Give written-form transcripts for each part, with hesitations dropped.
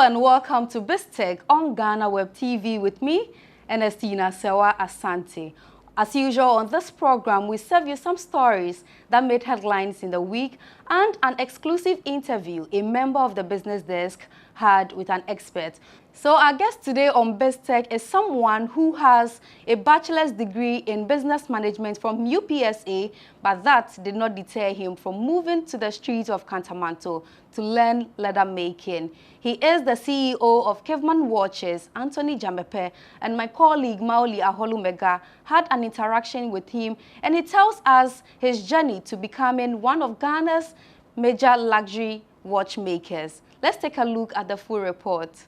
Hello and welcome to BizTech on Ghana Web TV with me, Ernestina Sewa Asante. As usual on this program, we serve you some stories that made headlines in the week and an exclusive interview a member of the business desk had with an expert. So our guest today on BizTech is someone who has a bachelor's degree in business management from UPSA, but that did not deter him from moving to the streets of Kantamanto to learn leather making. He is the CEO of Caveman Watches, Anthony Dzamefe, and my colleague Maoli Aholumega had an interaction with him, and he tells us his journey to becoming one of Ghana's major luxury watchmakers. Let's take a look at the full report.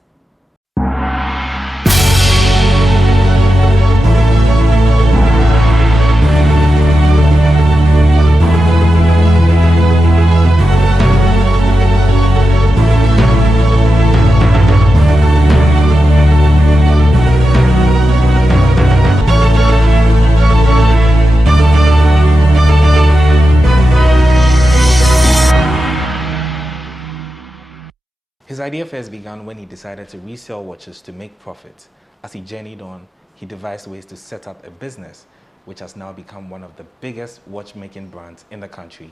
His idea first began when he decided to resell watches to make profit. As he journeyed on, he devised ways to set up a business, which has now become one of the biggest watchmaking brands in the country.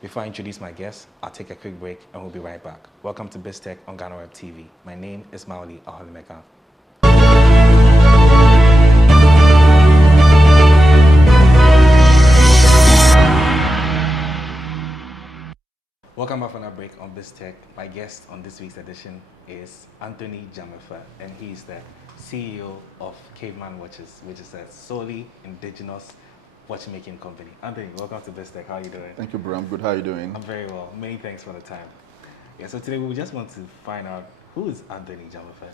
Before I introduce my guest, I'll take a quick break and we'll be right back. Welcome to BizTech on Ghana Web TV. My name is Maoli Aholumega. Welcome back from our break on BizTech. My guest on this week's edition is Anthony Dzamefe, and he is the CEO of Caveman Watches, which is a solely indigenous watchmaking company. Anthony, welcome to BizTech. How are you doing? Thank you, bro. I'm good. How are you doing? I'm very well. Many thanks for the time. Yeah, so today we just want to find out, who is Anthony Dzamefe?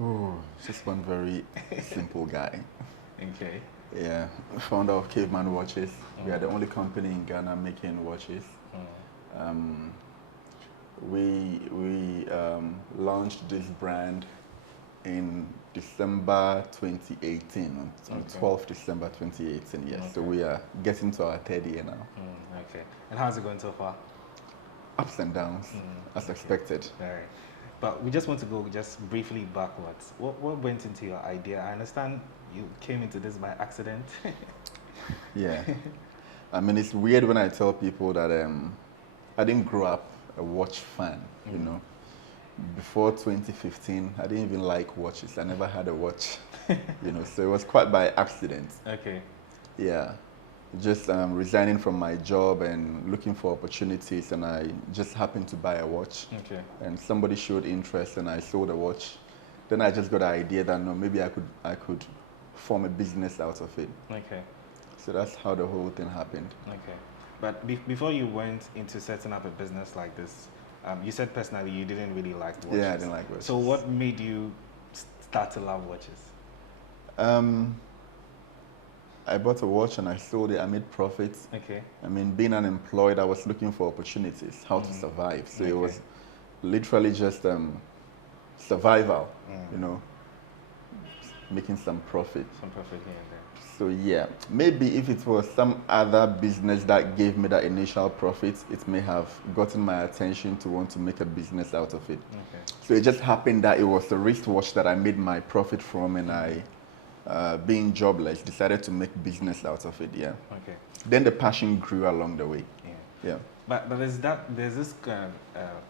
Oh, just one very simple guy. Okay. Yeah, founder of Caveman Watches. We are the only company in Ghana making watches. We launched this brand in December 2018, on 12th December 2018, yes. Okay. So we are getting to our third year now. Okay. And how's it going so far? Ups and downs, as expected. All right. But we just want to go just briefly backwards. What went into your idea? I understand you came into this by accident. Yeah. I mean, it's weird when I tell people that I didn't grow up a watch fan, you know. Before 2015, I didn't even like watches. I never had a watch, you know, so it was quite by accident. Okay. Yeah. Just resigning from my job and looking for opportunities, and I just happened to buy a watch. Okay. And somebody showed interest and I sold a watch. Then I just got the idea that, no, maybe I could form a business out of it. Okay. So that's how the whole thing happened. Okay. But before you went into setting up a business like this, you said personally you didn't really like watches. Yeah, I didn't like watches. So what made you start to love watches? I bought a watch and I sold it. I made profits. Okay. I mean, being unemployed, I was looking for opportunities, how to survive. So it was literally just survival, you know, making some profit. Some profit here and there. So yeah, maybe if it was some other business that gave me that initial profit, it may have gotten my attention to want to make a business out of it. Okay. So it just happened that it was the wristwatch that I made my profit from, and I, being jobless, decided to make business out of it, yeah. Okay. Then the passion grew along the way. Yeah. But there's this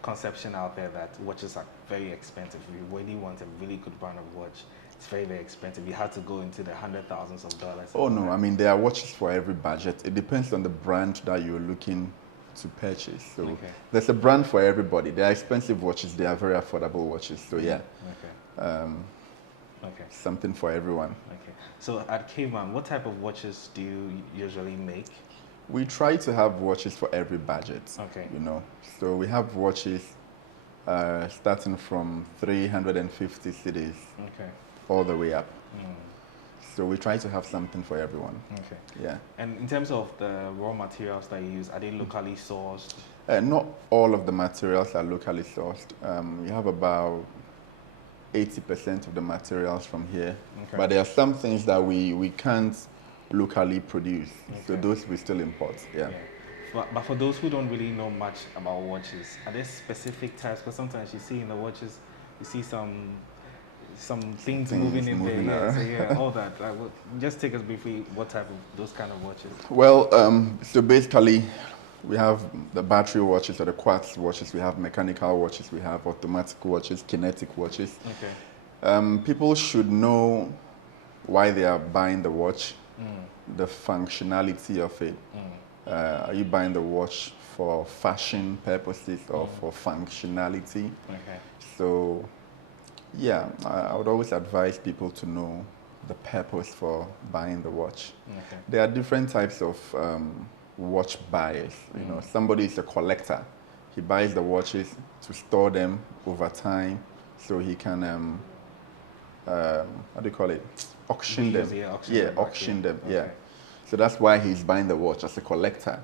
conception out there that watches are very expensive. If you really want a really good brand of watch, it's very, very expensive. You have to go into the hundreds of thousands of dollars. Oh no, I mean, there are watches for every budget. It depends on the brand that you're looking to purchase. So there's a brand for everybody. There are expensive watches, there are very affordable watches. So yeah, something for everyone. Okay. So at Caveman, what type of watches do you usually make? We try to have watches for every budget. Okay. You know, so we have watches starting from 350 cedis. Okay. All the way up. So we try to have something for everyone. Okay. Yeah. And in terms of the raw materials that you use, are they locally sourced? Not all of the materials are locally sourced. We have about 80% of the materials from here. Okay. But there are some things that we can't locally produce. Okay. So those we still import. Yeah. But for those who don't really know much about watches, are there specific types? Because sometimes you see in the watches, you see some things moving in there. Yeah, so yeah, all that. Like, just take us briefly. What type of those kind of watches? Well, so basically, we have the battery watches or the quartz watches. We have mechanical watches. We have automatic watches, kinetic watches. Okay. People should know why they are buying the watch, the functionality of it. Are you buying the watch for fashion purposes or for functionality? Okay. So, yeah, I would always advise people to know the purpose for buying the watch. Okay. There are different types of watch buyers. You know, somebody is a collector. He buys the watches to store them over time, so he can what do you call it? Auction them. Auction them. Okay. Yeah. So that's why he's buying the watch as a collector.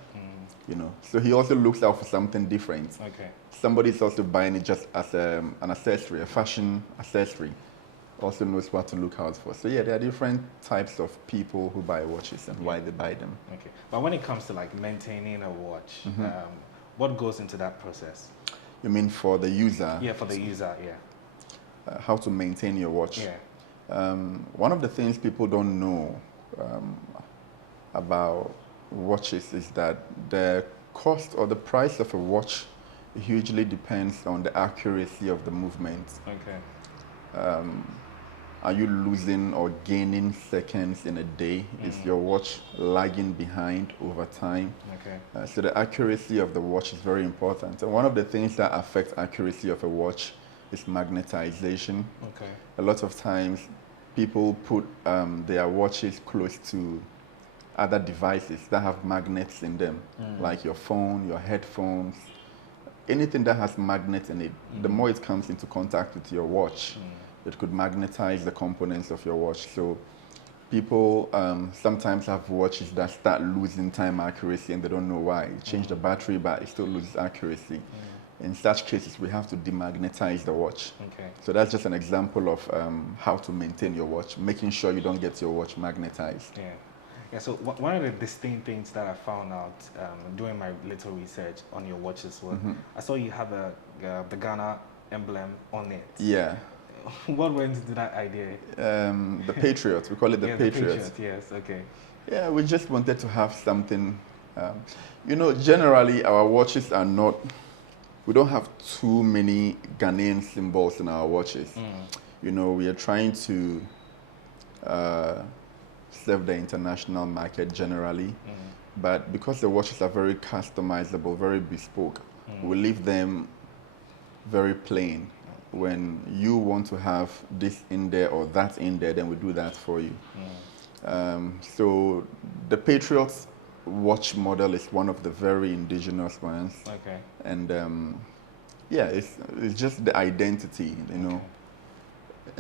You know, so he also looks out for something different. Okay. Somebody is also buying it just as an accessory, a fashion accessory. Also knows what to look out for. So yeah, there are different types of people who buy watches and why they buy them. Okay. But when it comes to like maintaining a watch, what goes into that process? You mean for the user? Yeah, for the user. Yeah. How to maintain your watch? Yeah. One of the things people don't know about watches is that the cost or the price of a watch hugely depends on the accuracy of the movement. Okay. Are you losing or gaining seconds in a day? Is your watch lagging behind over time? Okay. So the accuracy of the watch is very important. And one of the things that affects accuracy of a watch is magnetization. Okay. A lot of times people put their watches close to other devices that have magnets in them, like your phone, your headphones, anything that has magnets in it. The more it comes into contact with your watch, it could magnetize the components of your watch. So people sometimes have watches that start losing time accuracy and they don't know why. You change the battery, but it still loses accuracy. In such cases, we have to demagnetize the watch. Okay. So that's just an example of how to maintain your watch, making sure you don't get your watch magnetized. Yeah. Yeah, so one of the distinct things that I found out doing my little research on your watches was I saw you have the Ghana Emblem on it. Yeah. What went into that idea? The Patriot, we call it the Patriot. The Patriot, yes, okay. Yeah, we just wanted to have something. You know, generally our watches are not, we don't have too many Ghanaian symbols in our watches. You know, we are trying to serve the international market generally, but because the watches are very customizable, very bespoke, we leave them very plain. When you want to have this in there or that in there, then we do that for you. So the Patriot watch model is one of the very indigenous ones. Okay. And yeah, it's just the identity, you know,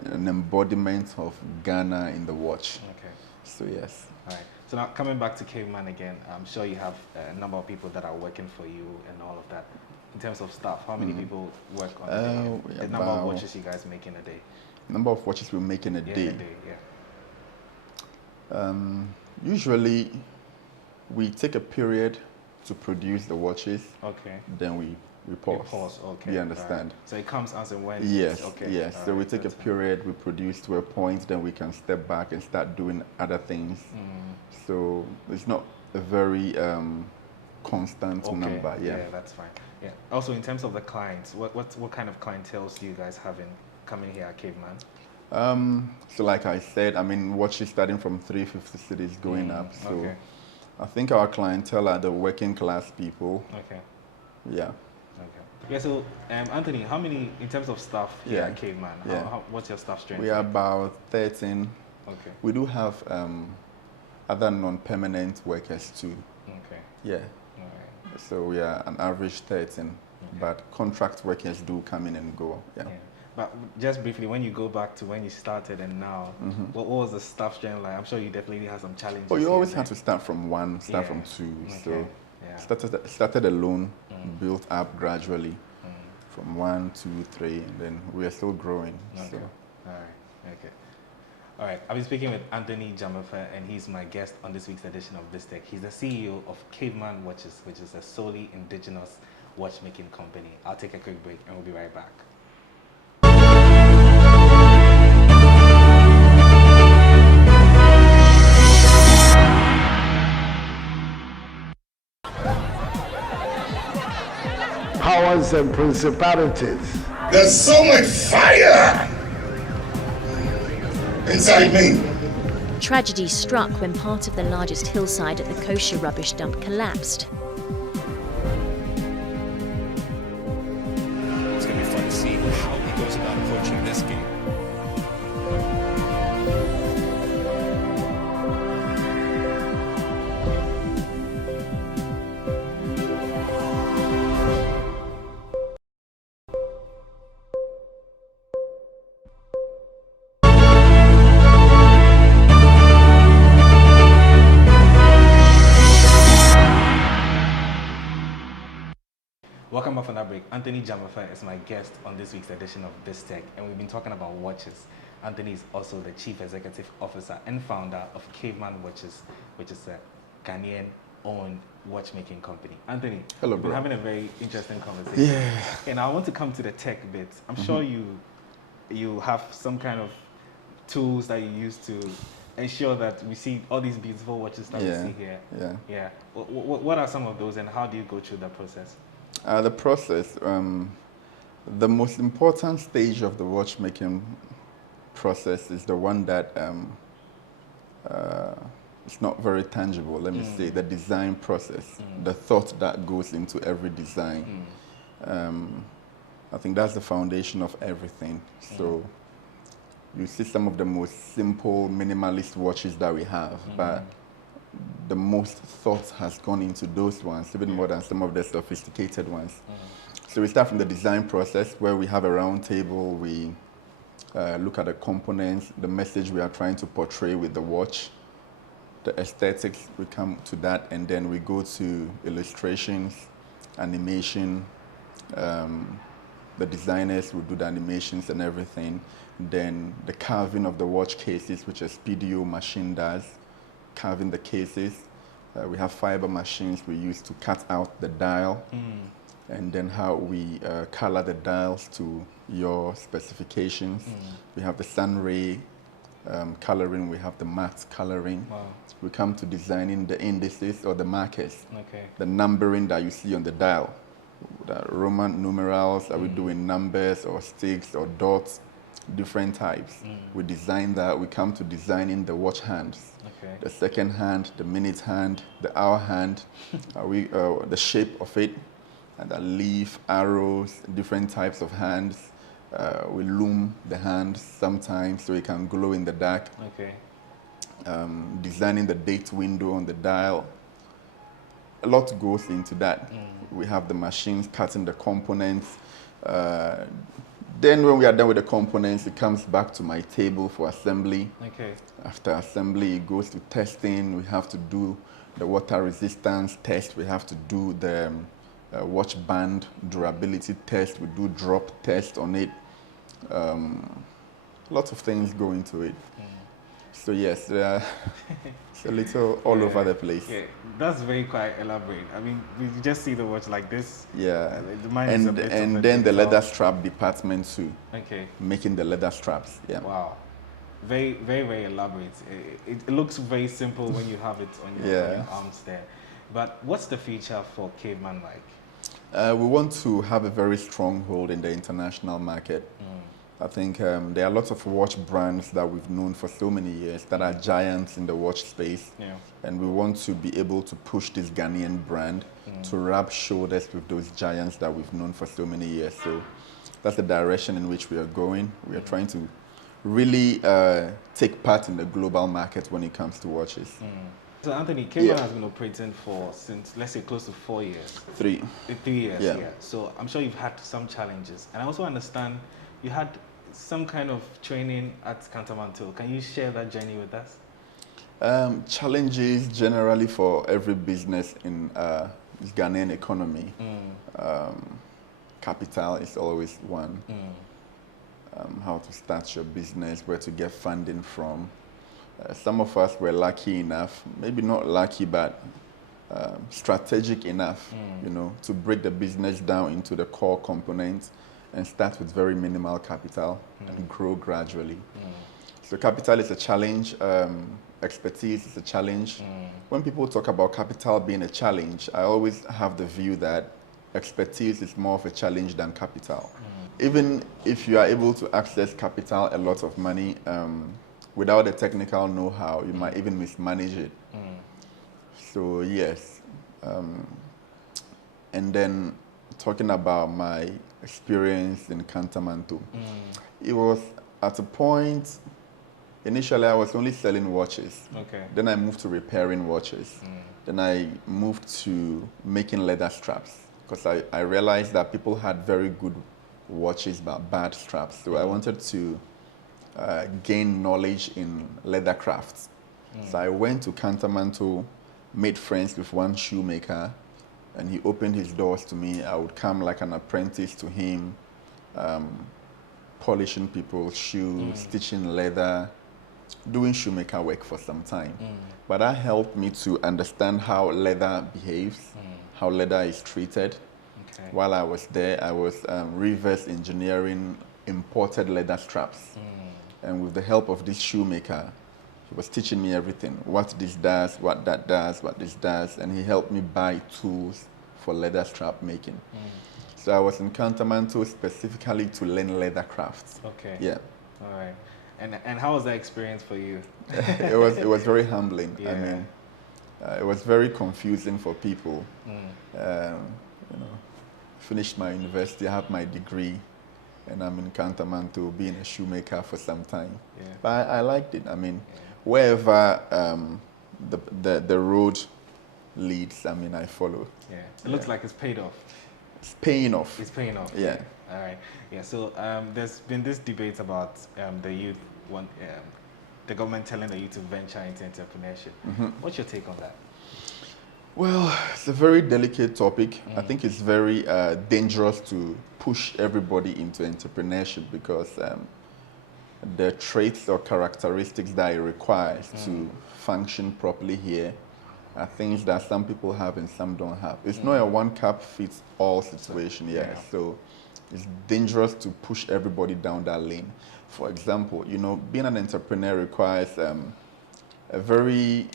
an embodiment of Ghana in the watch. Okay. So yes. All right. So now coming back to Caveman again, I'm sure you have a number of people that are working for you and all of that. In terms of staff, how many people work on a day? The number of watches you guys make in a day? Number of watches we make in a day? Yeah. Usually, we take a period to produce the watches. Okay. Then we pause. Pause. Okay. You understand? Right. So it comes as and when. Yes. Okay. Yes. So we take a period, we produce to a point, then we can step back and start doing other things. So it's not a very constant number. Yeah. Yeah, that's fine. Yeah. Also, in terms of the clients, what kind of clientele do you guys have coming here at Caveman? So like I said, I mean, watches starting from 350 cities going up. So okay. I think our clientele are the working class people. Okay. Yeah. Okay. Yeah. So Anthony, how many in terms of staff here at Caveman? What's your staff strength? We are about 13. Okay. We do have other non-permanent workers too. Okay. Yeah. So we are an average 13, but contract workers do come in and go. Yeah. But just briefly, when you go back to when you started and now, what was the staff strength like? I'm sure you definitely had some challenges. Oh, you always have to start from one, start from two. Okay. So started alone, built up gradually from 1, 2, 3, and then we are still growing. Okay. So. All right. Okay. All right, I've been speaking with Anthony Dzamefe, and he's my guest on this week's edition of BizTech. He's the CEO of Caveman Watches, which is a solely indigenous watchmaking company. I'll take a quick break, and we'll be right back. powers and principalities. There's so much fire inside me. Tragedy struck when part of the largest hillside at the kosher rubbish dump collapsed. It's going to be fun to see how he goes about approaching this game. Welcome back from that break. Anthony Dzamefe is my guest on this week's edition of BizTech, and we've been talking about watches. Anthony is also the Chief Executive Officer and founder of Caveman Watches, which is a Ghanaian-owned watchmaking company. Anthony, hello, we've been bro. having a very interesting conversation. Yeah. And I want to come to the tech bit. I'm sure you have some kind of tools that you use to ensure that we see all these beautiful watches that we see here. Yeah. What are some of those, and how do you go through the process? The process, the most important stage of the watchmaking process is the one that it's not very tangible. Let me say the design process, the thought that goes into every design. I think that's the foundation of everything. So you see some of the most simple minimalist watches that we have, but the most thought has gone into those ones, even more than some of the sophisticated ones. So we start from the design process, where we have a round table, we look at the components, the message we are trying to portray with the watch, the aesthetics, we come to that, and then we go to illustrations, animation, the designers will do the animations and everything, then the carving of the watch cases, which a Speedio machine does, carving the cases. We have fiber machines we use to cut out the dial, and then how we color the dials to your specifications. We have the sun ray coloring, we have the matte coloring. Wow. We come to designing the indices or the markers, the numbering that you see on the dial. The Roman numerals, are we doing numbers or sticks or dots, different types. We design that, we come to designing the watch hands. The second hand, the minute hand, the hour hand, the shape of it, and the leaf, arrows, different types of hands. We loom the hands sometimes so it can glow in the dark. Designing the date window on the dial. A lot goes into that. We have the machines cutting the components. Then when we are done with the components, it comes back to my table for assembly. After assembly, it goes to testing. We have to do the water resistance test. We have to do the watch band durability test. We do drop test on it. Lots of things go into it. So yes, it's a little all over the place. Yeah, that's very quite elaborate. I mean, we just see the watch like this. Yeah, the mind is a bit and then the leather strap department too. Making the leather straps. Yeah. Wow, very, very, very elaborate. It looks very simple when you have it on your arms there. But what's the future for Caveman like? We want to have a very strong hold in the international market. I think there are lots of watch brands that we've known for so many years that are giants in the watch space. And we want to be able to push this Ghanaian brand to rub shoulders with those giants that we've known for so many years. So that's the direction in which we are going. We are trying to really take part in the global market when it comes to watches. So Anthony, Caveman has been operating since, let's say, close to 4 years. 3 years, yeah. So I'm sure you've had some challenges. And I also understand you had some kind of training at Kantamanto. Can you share that journey with us? Challenges generally for every business in this Ghanaian economy. Capital is always one. How to start your business, where to get funding from. Some of us were lucky enough, maybe not lucky, but strategic enough, you know, to break the business down into the core components and start with very minimal capital and grow gradually. So capital is a challenge, expertise is a challenge. When people talk about capital being a challenge, I always have the view that expertise is more of a challenge than capital. Even if you are able to access capital, a lot of money, without the technical know-how, you might even mismanage it. So yes, and then talking about my experience in Kantamanto, it was at a point, initially I was only selling watches. Okay. Then I moved to repairing watches. Then I moved to making leather straps because I realized that people had very good watches but bad straps. So I wanted to gain knowledge in leather crafts. So I went to Kantamanto, made friends with one shoemaker, and he opened his doors to me. I would come like an apprentice to him, polishing people's shoes, stitching leather, doing shoemaker work for some time. But that helped me to understand how leather behaves, how leather is treated. Okay. While I was there, I was reverse engineering imported leather straps. And with the help of this shoemaker, he was teaching me everything, what this does, what that does, what this does, and he helped me buy tools for leather strap making. So I was in Kantamanto specifically to learn leather crafts. Okay. Yeah. All right. And how was that experience for you? It was very humbling. Yeah. I mean, it was very confusing for people. Finished my university, I have my degree, and I'm in Kantamanto being a shoemaker for some time. Yeah. But I liked it. I mean, wherever the road leads, I mean, I follow. Yeah. It looks like it's paid off. It's paying off. It's paying off. Yeah. All right. Yeah. So there's been this debate about the youth the government telling the youth to venture into entrepreneurship. What's your take on that? Well, it's a very delicate topic. I think it's very dangerous to push everybody into entrepreneurship because the traits or characteristics that it requires to function properly here are things that some people have and some don't have. It's not a one-cap-fits-all situation, so it's dangerous to push everybody down that lane. For example, being an entrepreneur requires a very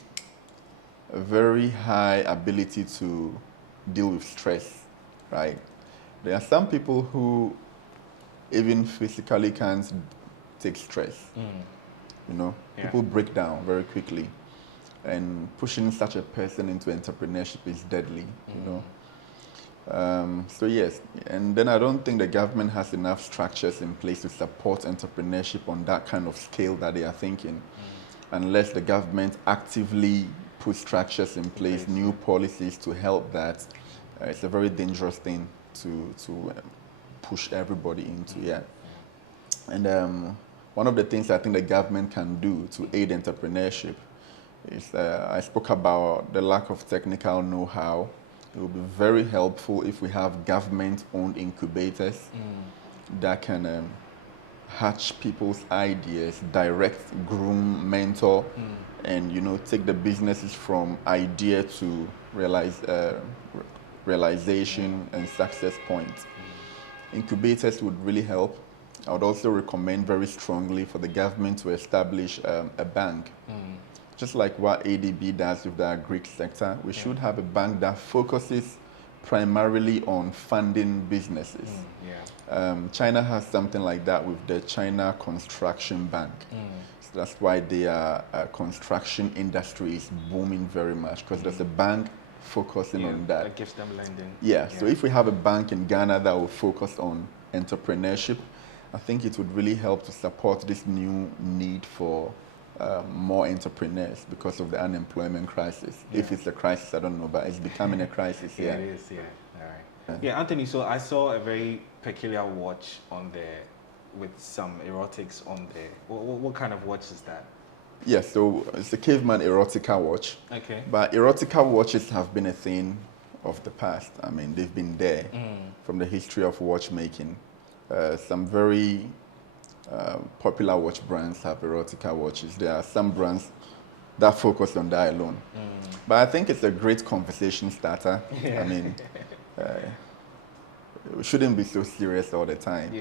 high ability to deal with stress, right? There are some people who even physically can't take stress. People break down very quickly, and pushing such a person into entrepreneurship is deadly, So yes, and then I don't think the government has enough structures in place to support entrepreneurship on that kind of scale that they are thinking, unless the government actively put structures in place, new policies to help that. It's a very dangerous thing to push everybody into, And one of the things I think the government can do to aid entrepreneurship is, I spoke about the lack of technical know-how. It would be very helpful if we have government-owned incubators that can hatch people's ideas, direct, groom, mentor, and take the businesses from idea to realization and success points. Incubators would really help. I would also recommend very strongly for the government to establish a bank. Just like what ADB does with the agri sector, we should have a bank that focuses primarily on funding businesses. China has something like that with the China Construction Bank. So that's why their construction industry is booming very much, because there's a bank focusing on that. That gives them lending. So if we have a bank in Ghana that will focus on entrepreneurship, I think it would really help to support this new need for more entrepreneurs because of the unemployment crisis. If it's a crisis, I don't know, but it's becoming a crisis. It is, all right. Anthony, so I saw a very peculiar watch on there with some erotics on there. What kind of watch is that? So it's a Caveman erotica watch. Okay. But erotica watches have been a thing of the past. I mean, they've been there from the history of watchmaking. Some very popular watch brands have erotica watches. There are some brands that focus on that alone. But I think it's a great conversation starter. I mean, we shouldn't be so serious all the time.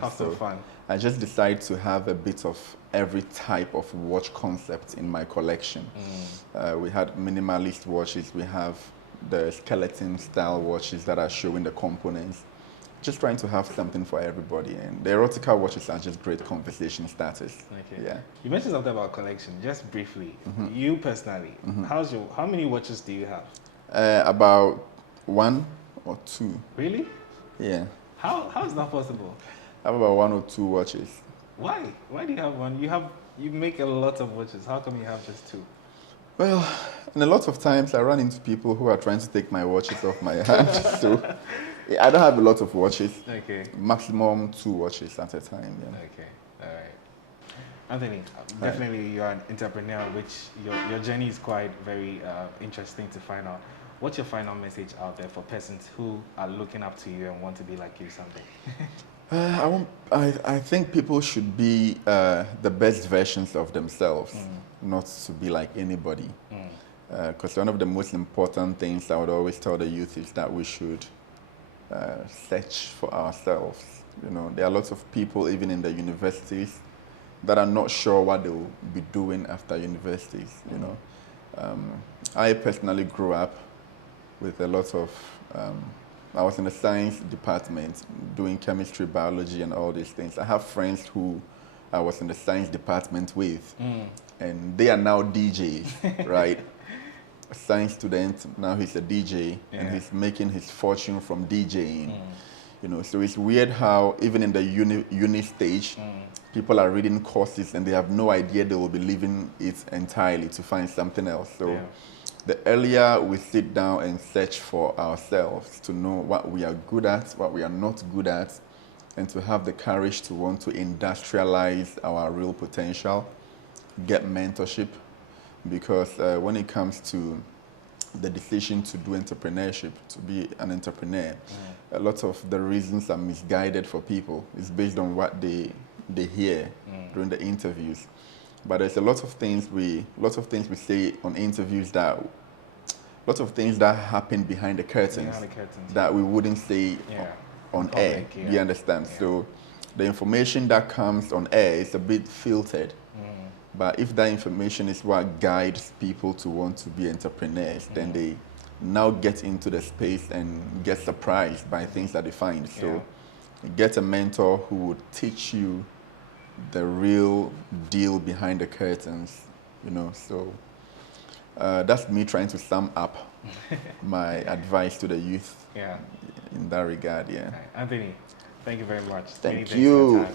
Have some fun. I just decided to have a bit of every type of watch concept in my collection. We had minimalist watches, we have the skeleton style watches that are showing the components. Just trying to have something for everybody, and the erotica watches are just great conversation starters. Okay. Yeah. You mentioned something about collection. Just briefly, you personally, how many watches do you have? About 1 or 2. Really? Yeah. How is that possible? I have about 1 or 2 watches. Why? Why do you have one? You make a lot of watches. How come you have just 2? Well, and a lot of times I run into people who are trying to take my watches off my hands. So I don't have a lot of watches. Okay. Maximum 2 watches at a time. Yeah. Okay. All right. Anthony, definitely you're an entrepreneur, which your journey is quite very interesting to find out. What's your final message out there for persons who are looking up to you and want to be like you someday? I think people should be the best versions of themselves, not to be like anybody. Because one of the most important things I would always tell the youth is that we should search for ourselves. You know, there are lots of people, even in the universities, that are not sure what they will be doing after universities. You know, I personally grew up with a lot of. I was in the science department doing chemistry, biology, and all these things. I have friends who I was in the science department with, and they are now DJs, right? A science student, now he's a DJ, and he's making his fortune from DJing. You know, so it's weird how even in the uni stage, people are reading courses and they have no idea they will be leaving it entirely to find something else. So the earlier we sit down and search for ourselves to know what we are good at, what we are not good at, and to have the courage to want to industrialize our real potential, get mentorship, because when it comes to the decision to do entrepreneurship, to be an entrepreneur, a lot of the reasons are misguided for people. It's based on what they hear during the interviews. But there's a lot of things we say on interviews lots of things that happen behind the curtains, that we wouldn't say on air. You understand? So the information that comes on air is a bit filtered. But if that information is what guides people to want to be entrepreneurs, then they now get into the space and get surprised by things that they find. So get a mentor who would teach you the real deal behind the curtains, you know. So that's me trying to sum up my advice to the youth in that regard. Anthony, thank you very much. Thank you.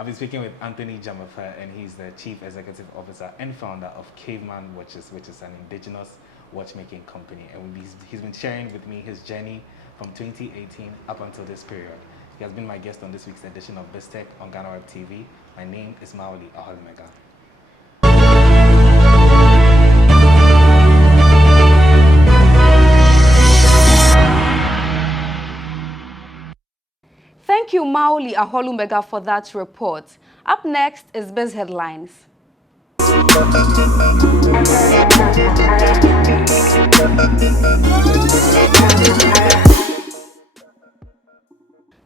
I've been speaking with Anthony Dzamefe, and he's the Chief Executive Officer and founder of Caveman Watches, which is an indigenous watchmaking company. And he's been sharing with me his journey from 2018 up until this period. He has been my guest on this week's edition of BizTech on Ghana Web TV. My name is Maoli Aholmega. Thank you, Maoli Aholumega, for that report. Up next is Biz Headlines.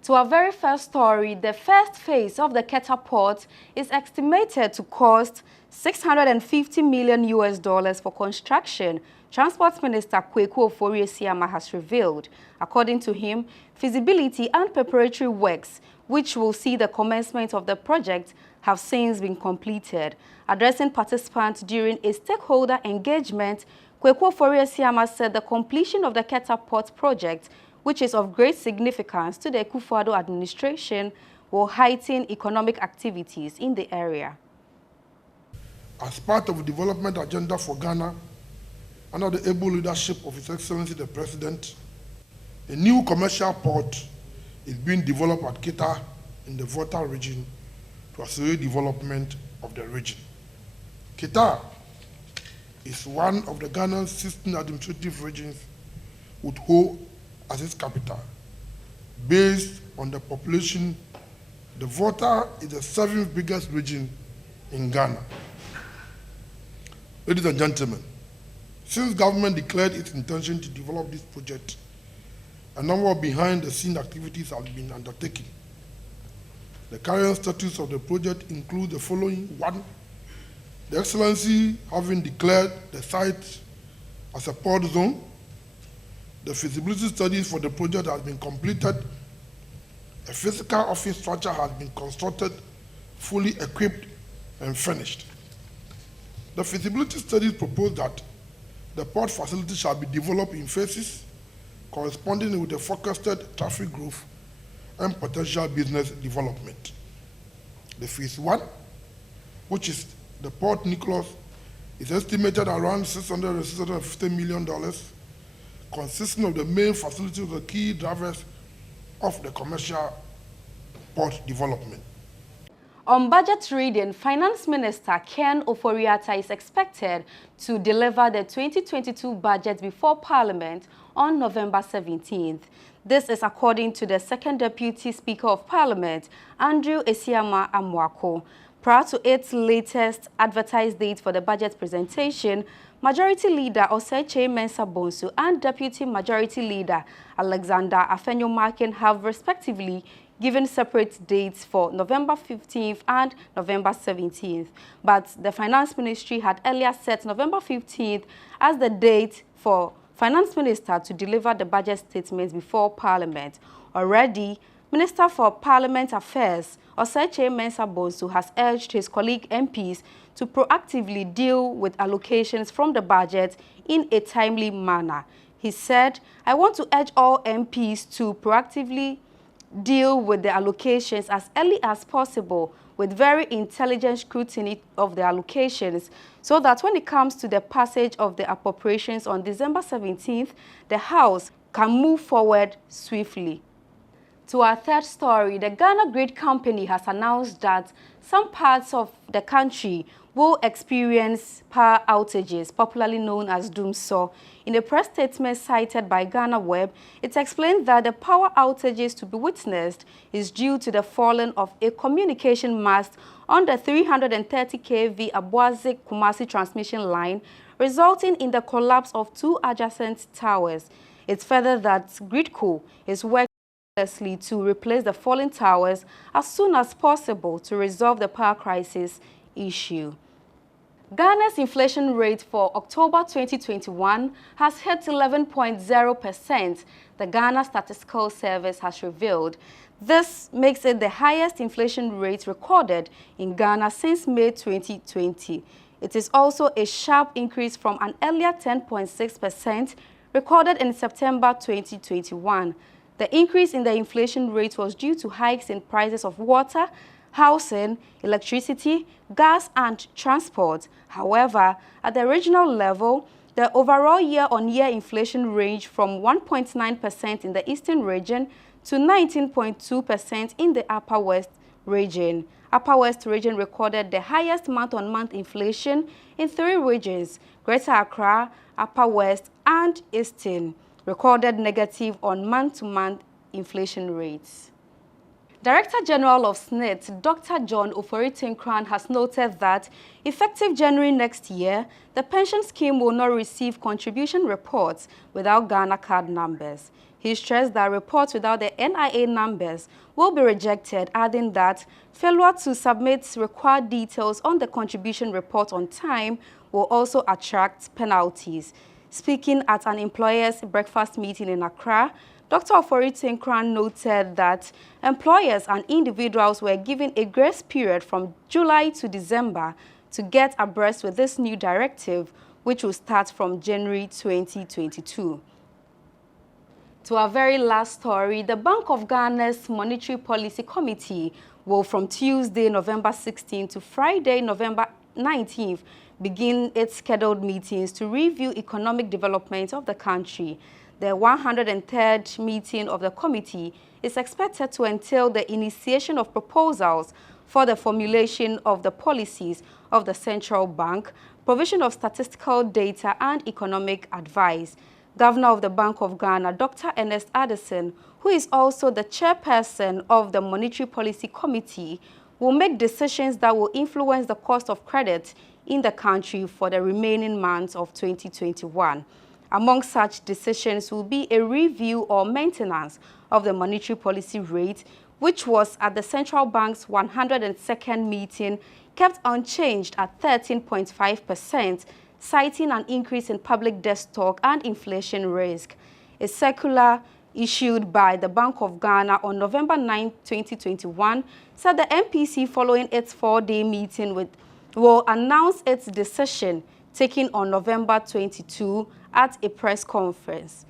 To our very first story, the first phase of the Keta port is estimated to cost $650 million for construction, Transport Minister Kweku Ofori-Esiama has revealed. According to him, feasibility and preparatory works, which will see the commencement of the project, have since been completed. Addressing participants during a stakeholder engagement, Kweku Ofori-Esiama said the completion of the Keta port project, which is of great significance to the Akufo-Addo administration, will heighten economic activities in the area. As part of the development agenda for Ghana, under the able leadership of His Excellency the President, a new commercial port is being developed at Keta in the Volta region to accelerate development of the region. Keta is one of the Ghana's 16 administrative regions with Ho as its capital. Based on the population, the Volta is the 7th biggest region in Ghana. Ladies and gentlemen, since government declared its intention to develop this project, a number of behind-the-scenes activities have been undertaken. The current status of the project includes the following. 1, the Excellency having declared the site as a port zone. The feasibility studies for the project has been completed. A physical office structure has been constructed, fully equipped and finished. The feasibility studies propose that the port facility shall be developed in phases corresponding with the forecasted traffic growth and potential business development. The phase 1, which is the Port Nicholas, is estimated around $650 million, consisting of the main facilities, the key drivers of the commercial port development. On budget reading, Finance Minister Ken Ofori-Atta is expected to deliver the 2022 budget before Parliament on November 17th. This is according to the Second Deputy Speaker of Parliament, Andrew Esiama Amwako. Prior to its latest advertised date for the budget presentation, Majority Leader Osei Mensah Bonsu and Deputy Majority Leader Alexander Afenyo-Markin have respectively given separate dates for November 15th and November 17th. But the Finance Ministry had earlier set November 15th as the date for Finance Minister to deliver the budget statements before Parliament. Already, Minister for Parliament Affairs, Osei Mensah Bonsu, has urged his colleague MPs to proactively deal with allocations from the budget in a timely manner. He said, "I want to urge all MPs to proactively deal with the allocations as early as possible with very intelligent scrutiny of the allocations so that when it comes to the passage of the appropriations on December 17th, the House can move forward swiftly." To our third story, the Ghana Grid Company has announced that some parts of the country will experience power outages, popularly known as doomsday. In a press statement cited by Ghana Web, it explained that the power outages to be witnessed is due to the falling of a communication mast on the 330 kV Abuazi-Kumasi transmission line, resulting in the collapse of 2 adjacent towers. It's further that Gridco is working to replace the fallen towers as soon as possible to resolve the power crisis issue. Ghana's inflation rate for October 2021 has hit 11.0%, the Ghana Statistical Service has revealed. This makes it the highest inflation rate recorded in Ghana since May 2020. It is also a sharp increase from an earlier 10.6% recorded in September 2021. The increase in the inflation rate was due to hikes in prices of water, housing, electricity, gas and transport. However, at the regional level, the overall year-on-year inflation ranged from 1.9% in the eastern region to 19.2% in the Upper West region. Upper West region recorded the highest month-on-month inflation in 3 regions, Greater Accra, Upper West and Eastern, recorded negative on month-to-month inflation rates. Director General of SNIT, Dr. John Ofori-Tinkran, has noted that effective January next year, the pension scheme will not receive contribution reports without Ghana card numbers. He stressed that reports without the NIA numbers will be rejected, adding that failure to submit required details on the contribution report on time will also attract penalties. Speaking at an employers' breakfast meeting in Accra, Dr. Ofori-Tinkran noted that employers and individuals were given a grace period from July to December to get abreast with this new directive, which will start from January 2022. To our very last story, the Bank of Ghana's Monetary Policy Committee will from Tuesday, November 16th to Friday, November 19th, begin its scheduled meetings to review economic development of the country. The 103rd meeting of the committee is expected to entail the initiation of proposals for the formulation of the policies of the central bank, provision of statistical data and economic advice. Governor of the Bank of Ghana, Dr. Ernest Addison, who is also the chairperson of the Monetary Policy Committee, will make decisions that will influence the cost of credit in the country for the remaining months of 2021. Among such decisions will be a review or maintenance of the monetary policy rate, which was at the central bank's 102nd meeting kept unchanged at 13.5%, citing an increase in public debt stock and inflation risk. A circular issued by the Bank of Ghana on November 9, 2021, said the MPC, following its 4-day meeting, will announce its decision taken on November 22 at a press conference.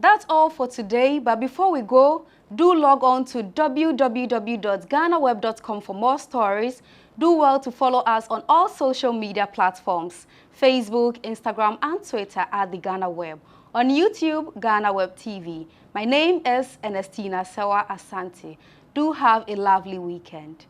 That's all for today, but before we go, do log on to www.ghanaweb.com for more stories. Do well to follow us on all social media platforms, Facebook, Instagram, and Twitter at the Ghana Web. On YouTube, Ghana Web TV. My name is Ernestina Sewa Asante. Do have a lovely weekend.